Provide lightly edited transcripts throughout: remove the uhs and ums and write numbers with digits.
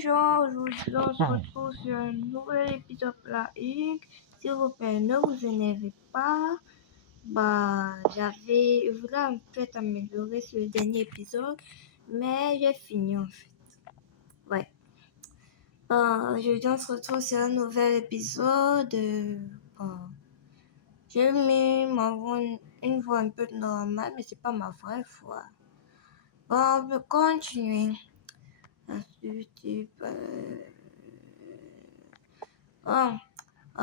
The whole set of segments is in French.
gens, aujourd'hui on se retrouve sur un nouvel épisode de la Inc. S'il vous plaît, ne vous énervez pas. Je voulais en fait améliorer sur le dernier épisode, mais j'ai fini en fait. Ouais. Aujourd'hui on se retrouve sur un nouvel épisode. J'ai mis ma voix, une voix un peu normale, mais c'est pas ma vraie voix. On peut continuer. On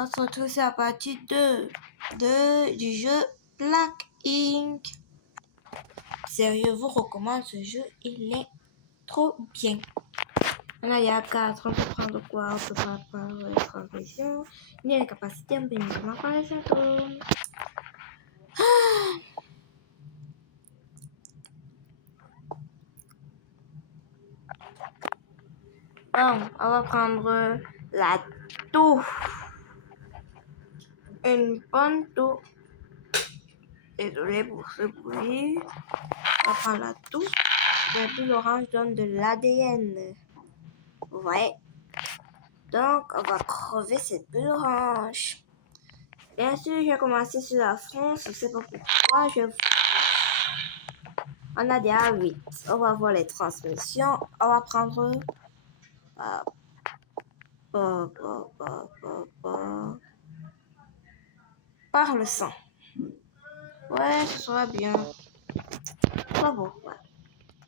se retrouve à partir du jeu Black Ink. Sérieux, vous recommande ce jeu, il est trop bien. Là, il y a 4, on peut prendre quoi? On peut pas prendre transmission, ni la capacité, on peut uniquement par les symptômes. Bon, on va prendre la toux. Une bonne toux. Désolé pour ce bruit. On va prendre la toux. Et puis l'orange donne de l'ADN. Ouais. Donc, on va crever cette bulle orange. Bien sûr, j'ai commencé sur la France. Je ne sais pas pourquoi. On a déjà 8. On va voir les transmissions. On va prendre... par le sang. Ouais, ce sera bien. Pas pourquoi.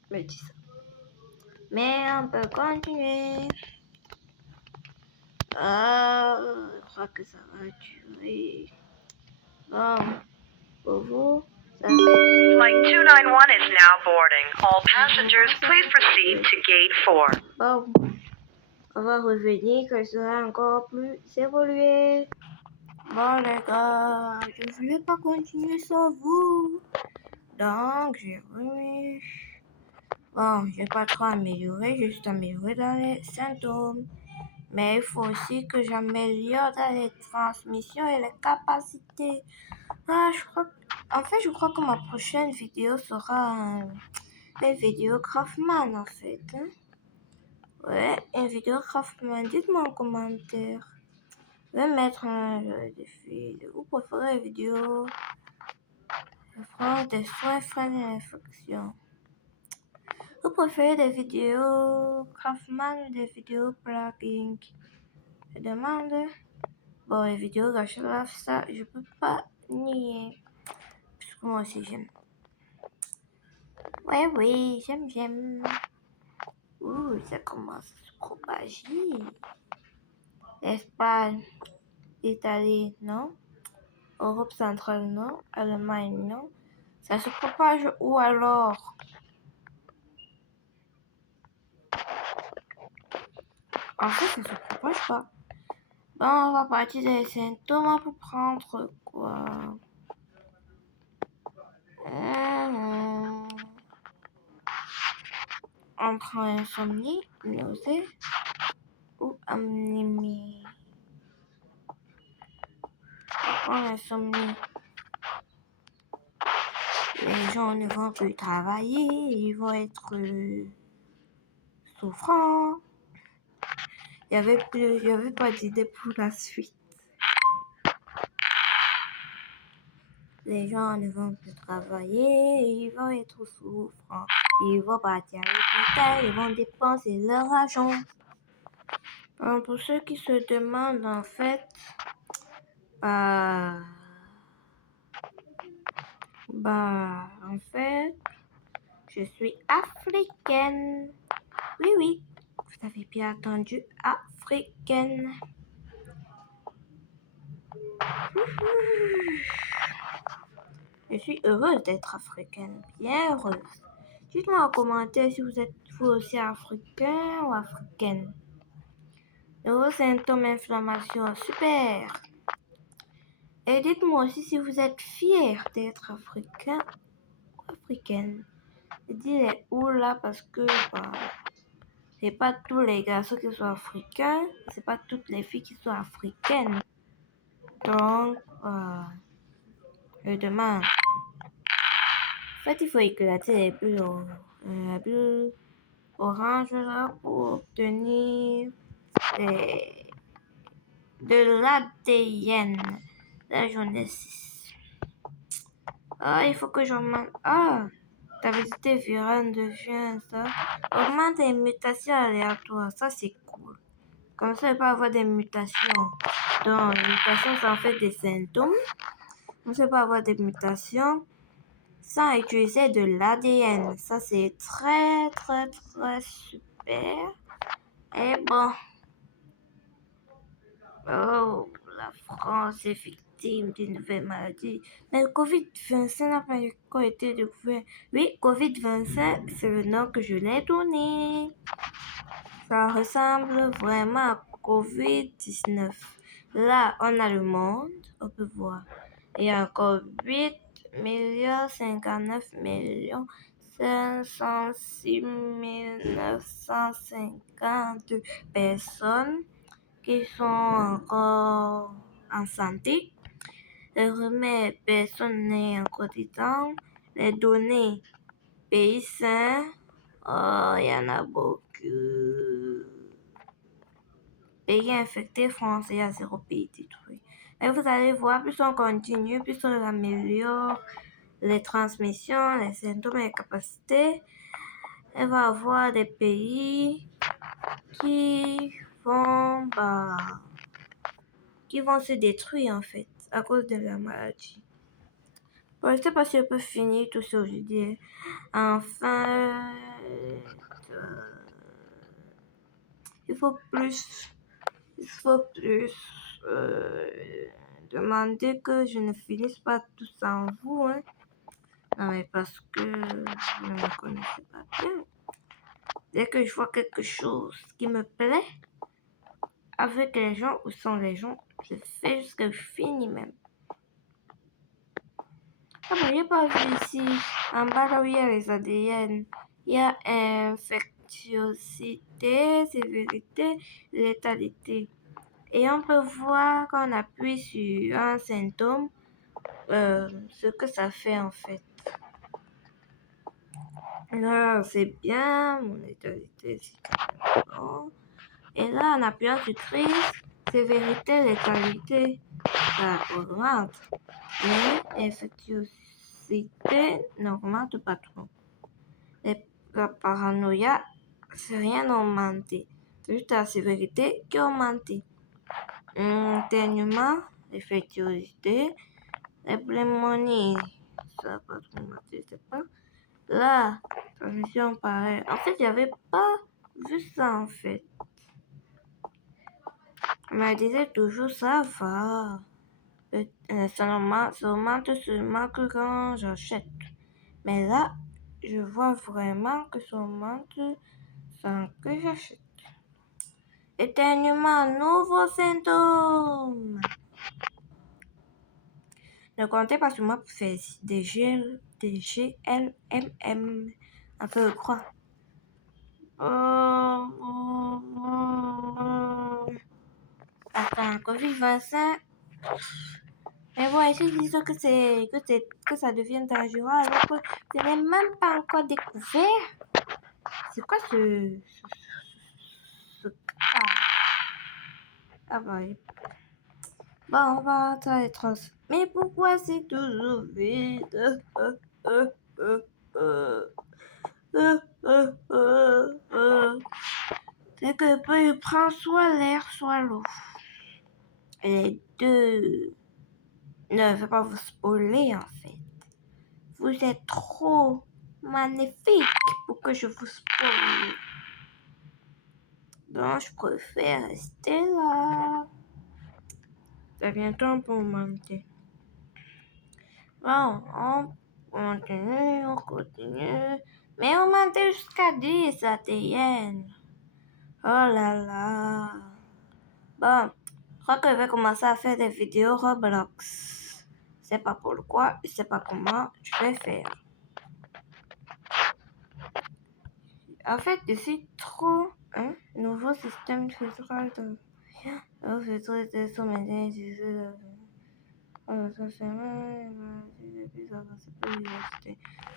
Me dis ça. Mais on peut continuer. Je crois que ça va durer. Pour vous, ça va. Flight 291 is now boarding. All passengers, please proceed to gate 4. Bon, on va revenir que ce sera encore plus évolué. Bon les gars, je ne voulais pas continuer sans vous. Donc, j'ai remis. Bon, je n'ai pas trop amélioré, juste amélioré dans les symptômes. Mais il faut aussi que j'améliore dans les transmissions et les capacités. Je crois que ma prochaine vidéo sera une vidéo Craftman en fait. Ouais, une vidéo Craftman. Dites-moi en commentaire. Je vais mettre un défi. Vous préférez les vidéos des soins, freins et infections. Vous préférez des vidéos Craftman ou des vidéos Black Ink? Je demande. Bon, les vidéos Rachel, ça, je peux pas nier. Parce que moi aussi j'aime. Ouais, oui, j'aime. Ouh, ça commence à se propager. Espagne, Italie, non. Europe centrale, non. Allemagne, non. Ça se propage où alors? En fait, ça se propage pas. Bon, on va partir des symptômes pour prendre quoi? On prend insomnie, nausée ou anémie. On prend insomnie. Les gens ne vont plus travailler, ils vont être souffrants. Il y avait pas d'idée pour la suite. Les gens ne vont plus travailler, ils vont être souffrants. Ils vont partir à l'hôpital, ils vont dépenser leur argent. Pour ceux qui se demandent en fait, en fait, je suis africaine. Oui, vous avez bien entendu, africaine. Je suis heureuse d'être africaine, bien heureuse. Dites-moi en commentaire si vous êtes vous aussi africain ou africaine. Nouveaux symptômes d'inflammation, super. Et dites-moi aussi si vous êtes fier d'être africain ou africaine. Je dis les ou là parce que c'est pas tous les garçons qui sont africains, c'est pas toutes les filles qui sont africaines. Donc, je demande. En fait, il faut éclater les bulles. orange là pour obtenir de l'ADN. La journée 6. Ah, il faut que j'augmente. Ah, ta visite virale devient ça. Augmente les mutations aléatoires. Ça, c'est cool. Comme ça, il peut avoir des mutations. Donc, les mutations, ça en fait des symptômes. On ne peut pas avoir des mutations sans utiliser de l'ADN. Ça, c'est très, très, très super. Et bon. Oh, la France est victime d'une nouvelle maladie. Mais le Covid-25 n'a pas encore été découvert. Oui, Covid-25, c'est le nom que je l'ai donné. Ça ressemble vraiment à Covid-19. Là, on a le monde, on peut voir. Il y a encore 8 milliards 59 millions 506 950 personnes qui sont encore en santé. Le remède, personne n'est encore dedans. Les données, pays sains, oh, il y en a beaucoup. Pays infectés, France, il y a 0 pays détruit. Et vous allez voir, plus on continue, plus on améliore les transmissions, les symptômes et les capacités, elle va avoir des pays qui vont se détruire en fait à cause de la maladie. Bon, je ne sais pas si je peux finir tout ça aujourd'hui. Enfin, il faut plus demander que je ne finisse pas tout sans vous. Hein. Non, mais parce que je ne me connaissais pas bien. Dès que je vois quelque chose qui me plaît, avec les gens ou sans les gens, je fais jusqu'à fini même. Ah ben, j'ai pas vu ici, en bas là où il y a les ADN, il y a infectiosité, sévérité, létalité. Et on peut voir quand on appuie sur un symptôme, ce que ça fait en fait. Là, c'est bien, mon létalité, c'est bon. Et là, en appuyant sur crise, sévérité, létalité, ça augmente. Mais infectiosité n'augmente pas trop. La paranoïa, c'est rien augmenté. C'est juste la sévérité qui a augmenté. Éternuement, infectiosité, les pneumonies, ça n'a pas trop augmenté, je sais pas. La transmission pareil. En fait, j'avais pas vu ça en fait. On me disait toujours ça va. Ça augmente seulement que quand j'achète. Mais là, je vois vraiment que ça augmente sans que j'achète. Éternuement, nouveau symptôme. Ne comptez pas sur moi pour faire des GLMM. Un peu quoi. Attends, Covid-25. Mais bon, ici, ils disent que ça devient dangereux alors que ce n'est même pas encore découvert. C'est quoi ce ah bah, bon, on va attendre les trans. Mais pourquoi c'est toujours vide? C'est que peut prendre soit l'air, soit l'eau. Et les deux ne veut pas vous spoiler en fait. Vous êtes trop magnifique pour que je vous spoil. Donc je préfère rester là. Ça vient temps pour monter. Bon, on continue. Mais on monte jusqu'à 10 ATN. Oh là là. Bon, je crois que je vais commencer à faire des vidéos Roblox. Je sais pas pourquoi, je sais pas comment je vais faire. En fait, je suis trop... Nouveau système fédéral de...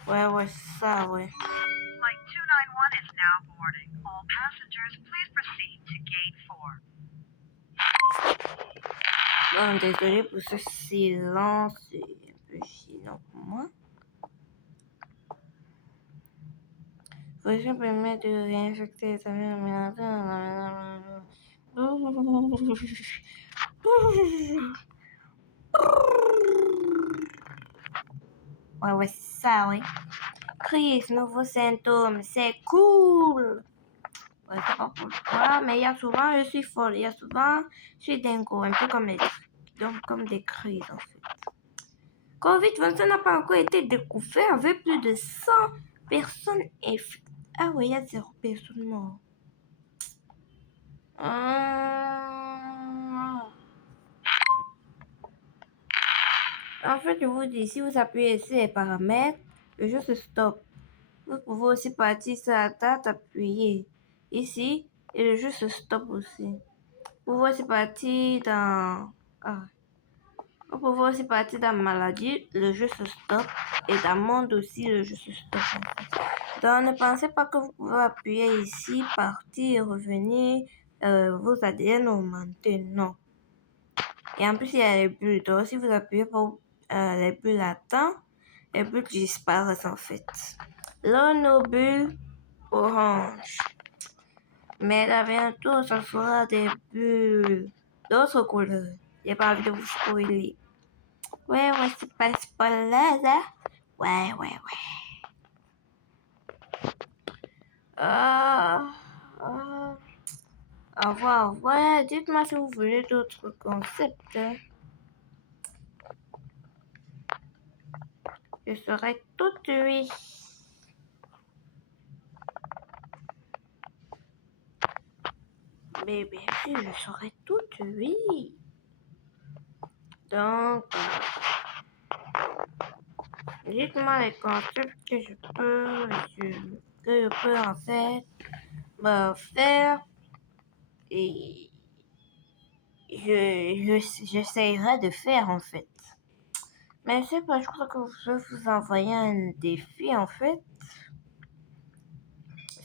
Ouais, ça, ouais. 291 is now boarding. All passengers, please proceed to gate 4. Bon, désolé pour ce silence, c'est un peu gênant pour moi. Votre permet de réinfecter les avions. Ouais, c'est ça, oui. Crise, nouveaux symptômes, c'est cool. Ouais, c'est pas pourquoi, mais il y a souvent, je suis folle, il y a souvent, je suis dingo, un peu comme comme des crises, en fait. COVID-19 n'a pas encore été découvert avec plus de 100 personnes infectées. Ah oui, il y a 0 personne morte. En fait, je vous dis, si vous appuyez ici les paramètres, le jeu se stoppe. Vous pouvez aussi partir sur la date, appuyer ici et le jeu se stoppe aussi. Vous pouvez aussi partir dans... Vous pouvez aussi partir dans maladie, le jeu se stoppe. Et dans monde aussi, le jeu se stoppe. Donc, ne pensez pas que vous pouvez appuyer ici, partir, revenir, vos ADN augmenter. Non. Et en plus, il y a les bulles. Donc, si vous appuyez pour les bulles à temps, les bulles disparaissent en fait. Là, nos bulles orange. Mais là, bientôt, ça sera des bulles d'autres couleurs. J'ai pas envie de vous spoiler. Ouais, c'est pas spoiler, là. Ouais. Au revoir. Ouais, dites-moi si vous voulez d'autres concepts. Je serai toute oui. Mais bien sûr, je serai toute oui. Donc, dites-moi les concepts que je peux en fait faire et j'essayerai de faire en fait. Mais c'est pas, je crois que je vais vous envoyer un défi en fait.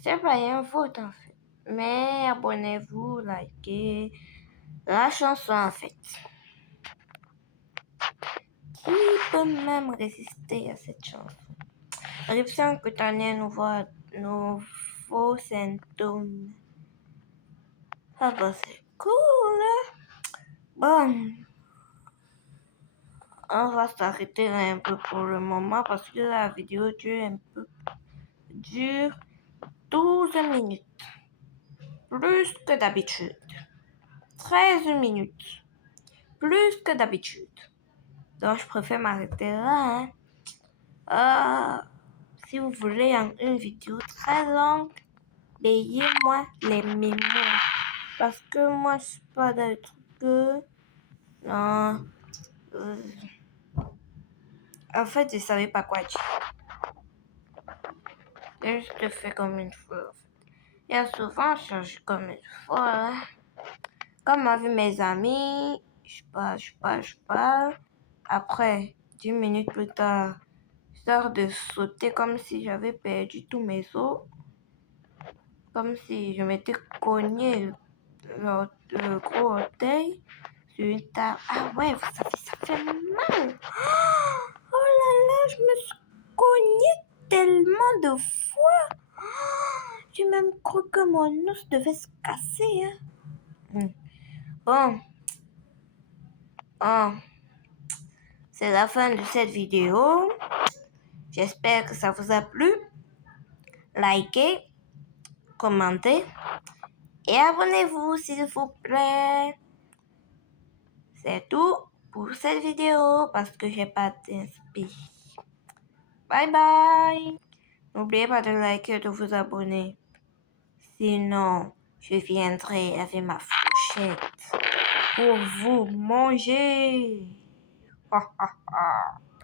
C'est pas un vote en fait. Mais abonnez-vous, likez la chanson en fait. Qui peut même résister à cette chanson? Éruption cutanée, nouveaux symptômes. Ah bah c'est cool, hein? Bon, on va s'arrêter là un peu pour le moment parce que la vidéo dure 12 minutes. Plus que d'habitude. 13 minutes. Plus que d'habitude. Donc je préfère m'arrêter là, hein? Si vous voulez une vidéo très longue, payez-moi les mémoires. Parce que moi, je suis pas dans le truc que... Non. En fait, je savais pas quoi dire. J'ai juste fait comme une fois. Il y a souvent changé comme une fois. Hein. Comme m'a vu mes amis, je parle. Après, 10 minutes plus tard, je sors de sauter comme si j'avais perdu tous mes os. Comme si je m'étais cogné le gros orteil sur une table. Ah ouais, vous savez, ça fait mal. Oh là là, je me suis cogné tellement de fois. J'ai même cru que mon os devait se casser. Hein. Bon. C'est la fin de cette vidéo. J'espère que ça vous a plu. Likez, commentez et abonnez-vous s'il vous plaît. C'est tout pour cette vidéo parce que j'ai pas d'inspi. Bye bye. N'oubliez pas de liker et de vous abonner. Sinon, je viendrai avec ma fourchette pour vous manger.